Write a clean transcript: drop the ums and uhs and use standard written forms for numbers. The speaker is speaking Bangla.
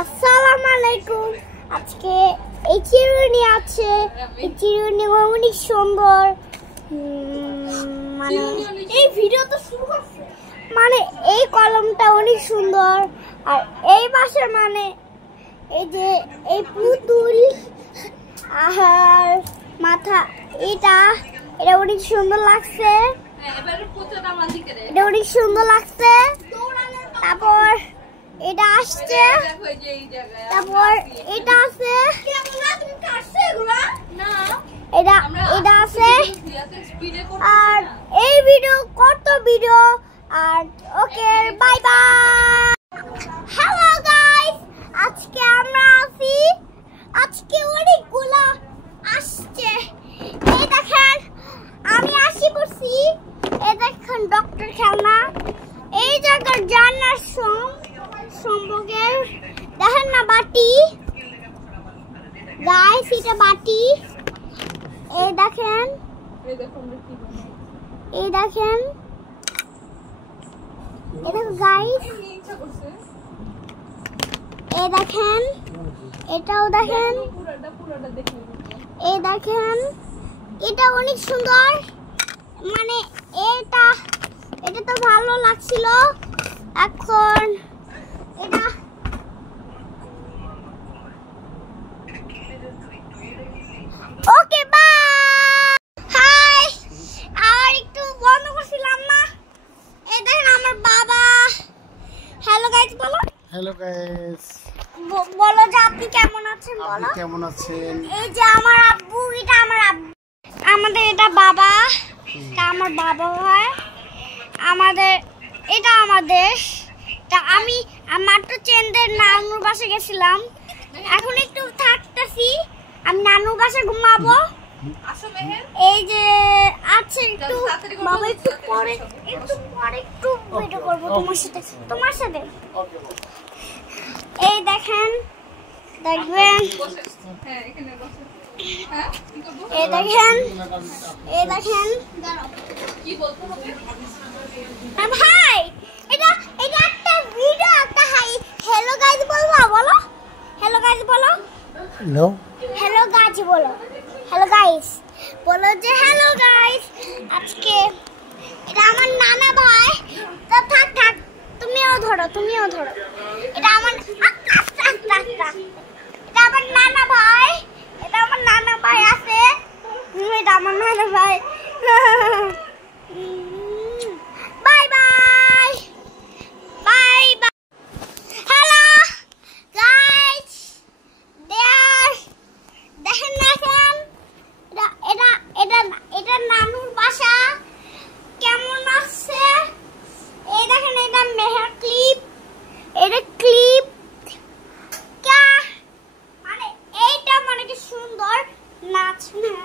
আসসালামু আলাইকুম। আজকে এই চিরুনি আছে, এই চিরুনি অনেক সুন্দর। মানে এই ভিডিও তো শুরু করছে, মানে এই কলমটা অনেক সুন্দর। আর এই পাশে মানে এই যে এই পুতুল আর মাথা, এটা অনেক সুন্দর লাগছে। এটা অনেক সুন্দর লাগছে। তারপর এটা আসছে, তারপর এটা আছে, এটা আছে। আর এই ভিডিও কত ভিডিও। আর ওকে, বাই বাই। হ্যালো গাইস, আজকে আমরা আছি, আজকে অনেকগুলো আসছে। এই দেখেন আমি আসি পড়ছি। এই দেখেন ডক্টর খেলনা, এই জায়গার জানার সম্পর্কে দেখেন না, বাটি গাইস, এটা বাটি। এই দেখেন, এই দেখেন, এই দেখেন গাইস, এই দেখেন, এটাও দেখেন, এই দেখেন, এটা অনেক সুন্দর। মানে এটা তো ভালো লাগছিল। এখন এটা ওকে, বাই। হাই, আর একটু বন্ধ করছিলাম না। এই দেখেন আমার বাবা। হ্যালো গাইস বলো। হ্যালো গাইস, বলো যে আপনি কেমন আছেন, বলো। আপনি কেমন আছেন? এই যে আমার আব্বু, এটা আমার আব্বু, আমাদের এটা বাবা, এটা আমার বাবা হয় আমাদের, এটা আমাদের। তা আমি মাত্র চেন্দের নানুর বাসে গেছিলাম, এখন একটু থাকতেছি, আমি নানুর বাসে ঘুমাবো। এই যে আছে একটু বাবা, একটু পরে একটু ভিডিও করবো তোমার সাথে। এই দেখেন, দেখবেন, এই দেখেন, এই দেখেন ভাই, এটা একটা ভিডিও, একটা হাই। হ্যালো গাইস বলবো, বলো হ্যালো গাইস বলো। নো, হ্যালো গাইস বলো, হ্যালো গাইস বলো যে হ্যালো গাইস। আজকে এটা আমার নানা ভাই, তো থাক তুমিও ধরো। এটা আমার এটা আমার নানা ভাই, এটা আমার নানা ভাই আছে, এটা আমার নানা ভাই। Bye bye, bye bye. Hello guys, দেখেন এটা নানুর বাসা কেমন আছে। এই দেখেন, এটা মেহের ক্লিপ, এটা ক্লিপ মানে এইটা মানে কি সুন্দর নাচ না।